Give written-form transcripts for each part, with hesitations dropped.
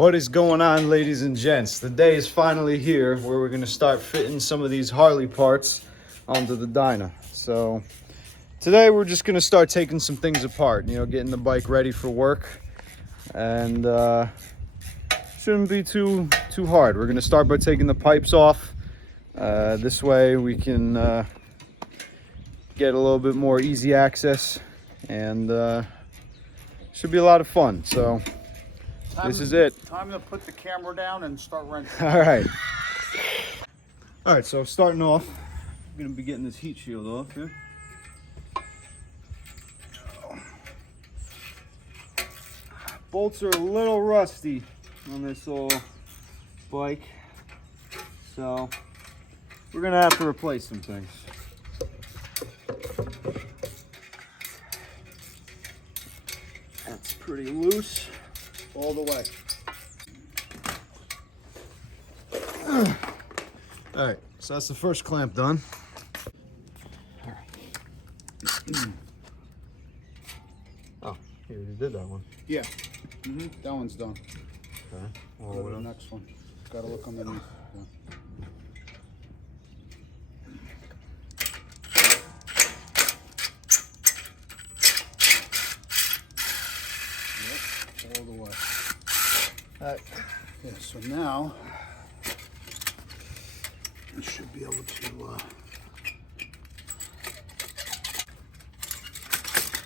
What is going on, ladies and gents? The day is finally here where we're going to start fitting some of these Harley parts onto the Dyna. So today we're just going to start taking some things apart, you know, getting the bike ready for work, and shouldn't be too hard. We're going to start by taking the pipes off. This way we can get a little bit more easy access, and should be a lot of fun. So this is it. Time to put the camera down and start wrenching. All right, so starting off, I'm gonna be getting this heat shield off here. Bolts are a little rusty on this old bike, so we're gonna have to replace some things. That's pretty loose all the way. All right, so that's the first clamp done. All right. Oh, you already did that one. Yeah. That one's done. Okay. Well, go to the next one. Gotta look underneath. Yep, all the way. All right. Okay, so now I should be able to.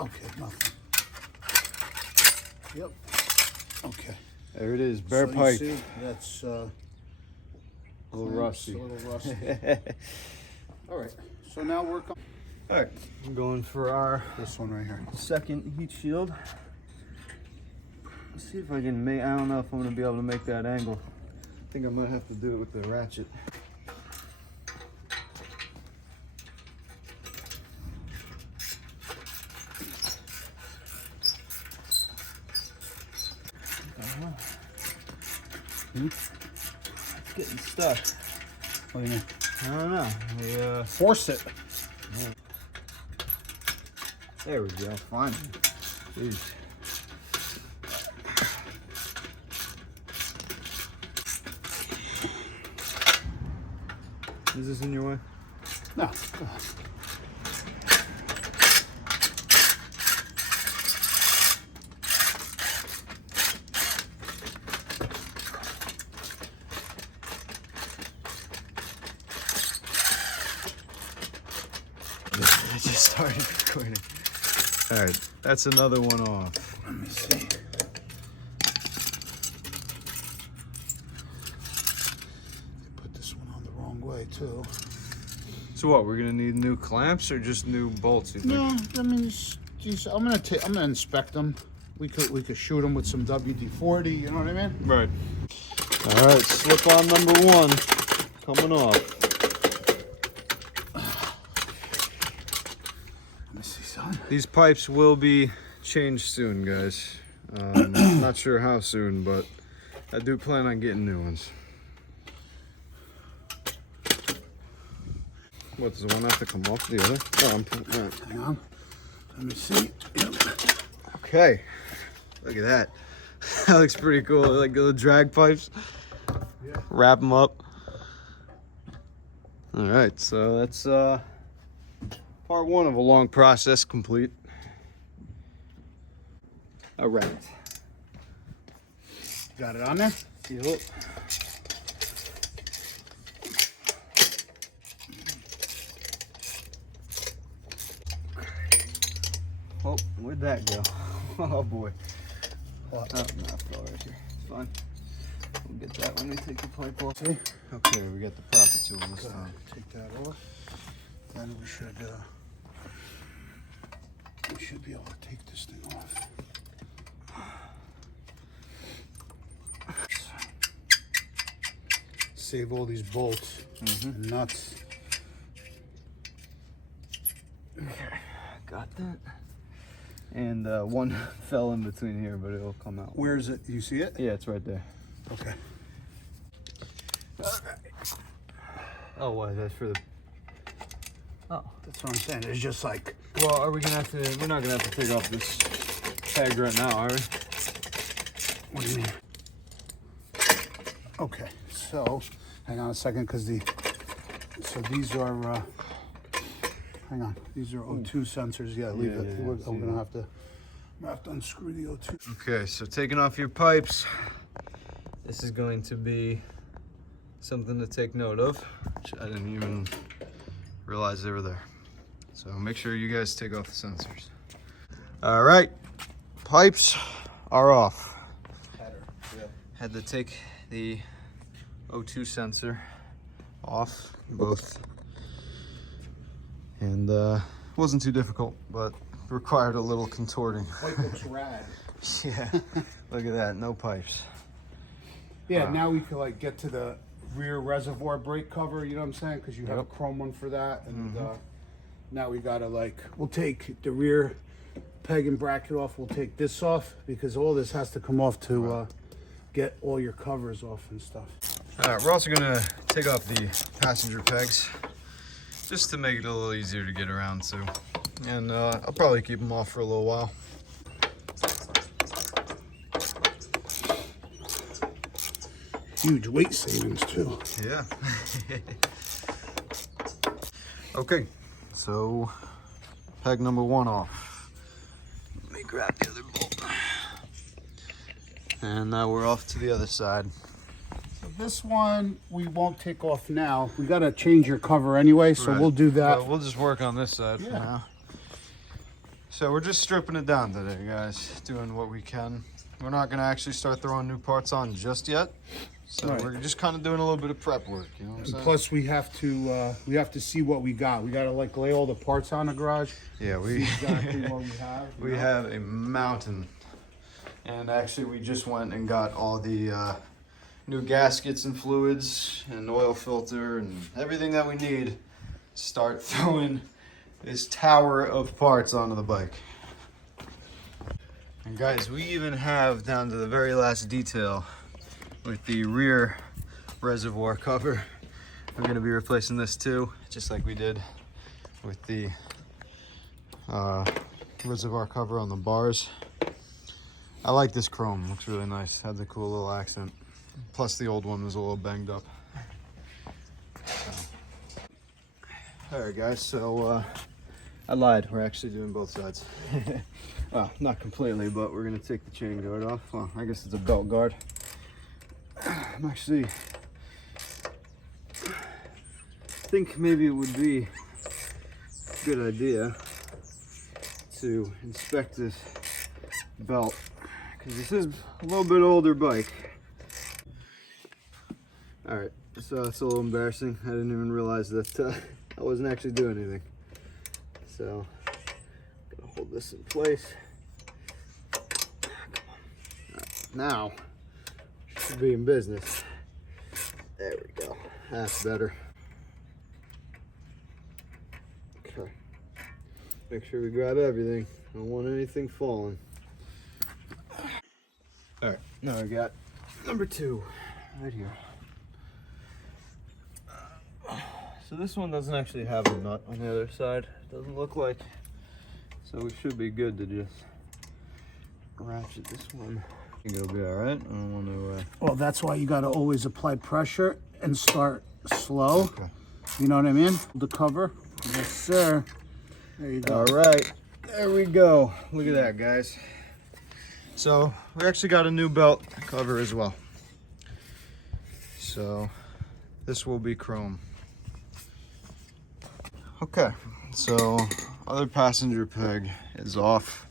Okay, nothing. Yep. Okay. There it is, bare So pipe. see, that's A little rusty. A little rusty. All right. So now work on All right, I'm going for our this one right here. second heat shield. Let's see if I can make, I don't know if I'm gonna be able to make that angle. I think I might have to do it with the ratchet. It's getting stuck. What do you mean? I don't know. Force it. There we go, finally. Jeez. Is this in your way? No. Go ahead. I just started recording. All right, that's another one off. Let me see. They put this one on the wrong way too. So what? We're gonna need new clamps or just new bolts? You think? No, I mean, I'm gonna inspect them. We could shoot them with some WD-40. You know what I mean? Right. All right, slip on number one coming off. Let me see, son. These pipes will be changed soon, guys. Not sure how soon, but I do plan on getting new ones. What, does one have to come off the other? Oh, I'm putting that. Hang on. Let me see. Yep. Okay, look at that. That looks pretty cool. Like little drag pipes. Yeah. Wrap them up. All right, so that's part one of a long process complete. All right. Got it on there? Yep. Oh, where'd that go? Oh boy. What? Oh, no, it fell right here. It's fine. We'll get that when we take the pipe off. See? Okay, we got the proper tool this Good. time. Take that off. Then we should be able to take this thing off. Save all these bolts and nuts. Okay, got that. And one fell in between here, but it'll come out. Where is it? You see it? Yeah, it's right there. Okay. Oh, why? That's for the... Oh. That's what I'm saying. It's just like... Well, are we gonna have to... We're not gonna have to take off this tag right now, are we? What do you mean? Okay, so hang on a second, because so these are hang on, these are O2 sensors. Yeah, leave it. We're gonna have to unscrew the O2. Okay, so taking off your pipes. This is going to be something to take note of, which I didn't even realize they were there. So make sure you guys take off the sensors. All right, pipes are off. Had to take the O2 sensor off both, and wasn't too difficult, but required a little contorting. White looks rad. Yeah, look at that, no pipes. Yeah, now we can like get to the rear reservoir brake cover, you know what I'm saying? Because you have a chrome one for that, and now we gotta we'll take the rear peg and bracket off. We'll take this off because all this has to come off to get all your covers off and stuff. All right, we're also gonna take off the passenger pegs just to make it a little easier to get around to, and I'll probably keep them off for a little while. Huge weight savings too. Yeah. Okay, so peg number 1 off. Let me grab the other bolt. And now we're off to the other side. So this one we won't take off now. We gotta change your cover anyway, so we'll do that. But we'll just work on this side for now. So we're just stripping it down today, guys. Doing what we can. We're not gonna actually start throwing new parts on just yet. So we're just kind of doing a little bit of prep work, you know what I'm saying? Plus we have to see what we got. We gotta lay all the parts on the garage. Yeah, we exactly what we have. We have a mountain. And actually we just went and got all the new gaskets and fluids and oil filter and everything that we need to start throwing this tower of parts onto the bike. And guys, we even have down to the very last detail with the rear reservoir cover. I'm gonna be replacing this too, just like we did with the reservoir cover on the bars. I like this chrome, looks really nice. Had the cool little accent. Plus the old one was a little banged up. All right guys, so I lied, we're actually doing both sides. Well, not completely, but we're gonna take the chain guard off. Well, I guess it's a belt guard. I'm actually, I think maybe it would be a good idea to inspect this belt, because this is a little bit older bike. All right, so it's a little embarrassing. I didn't even realize that I wasn't actually doing anything. So, I'm gonna hold this in place. Come on. Right, now, should be in business. There we go. That's better. Okay. Make sure we grab everything. I don't want anything falling. All right, now I got number 2 right here. So this one doesn't actually have a nut on the other side. Doesn't look like. So we should be good to just ratchet this one. I think it'll be all right. I don't want to. Well, that's why you got to always apply pressure and start slow. Okay. You know what I mean? The cover. Yes, sir. There you go. All right. There we go. Look at that, guys. So we actually got a new belt cover as well. So this will be chrome. Okay. So other passenger peg is off.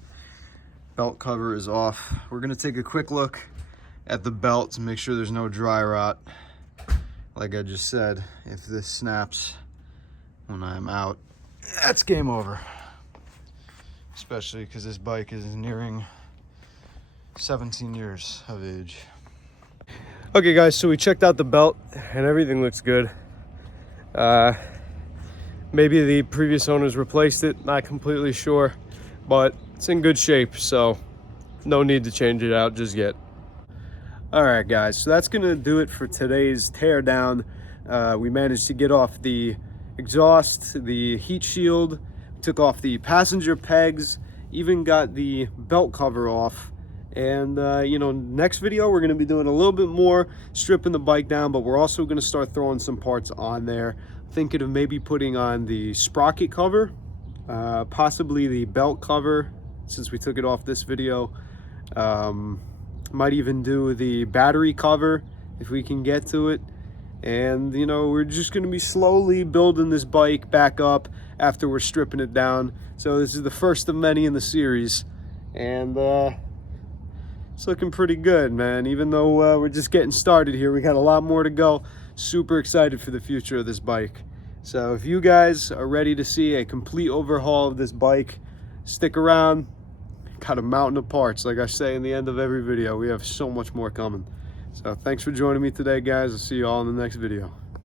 Belt cover is off. We're gonna take a quick look at the belt to make sure there's no dry rot. Like I just said, if this snaps when I'm out, that's game over. Especially because this bike is nearing 17 years of age. Okay guys, so we checked out the belt and everything looks good. Maybe the previous owners replaced it, not completely sure, but it's in good shape, so no need to change it out just yet. All right guys, so that's gonna do it for today's teardown. We managed to get off the exhaust, the heat shield, took off the passenger pegs, even got the belt cover off, And you know, next video we're going to be doing a little bit more stripping the bike down, but we're also going to start throwing some parts on there. Thinking of maybe putting on the sprocket cover, possibly the belt cover since we took it off this video. Might even do the battery cover if we can get to it. And you know, we're just going to be slowly building this bike back up after we're stripping it down. So this is the first of many in the series, and it's looking pretty good, man. Even though we're just getting started here, we got a lot more to go. Super excited for the future of this bike. So if you guys are ready to see a complete overhaul of this bike, stick around. Got a mountain of parts, like I say in the end of every video. We have so much more coming. So thanks for joining me today, guys. I'll see you all in the next video.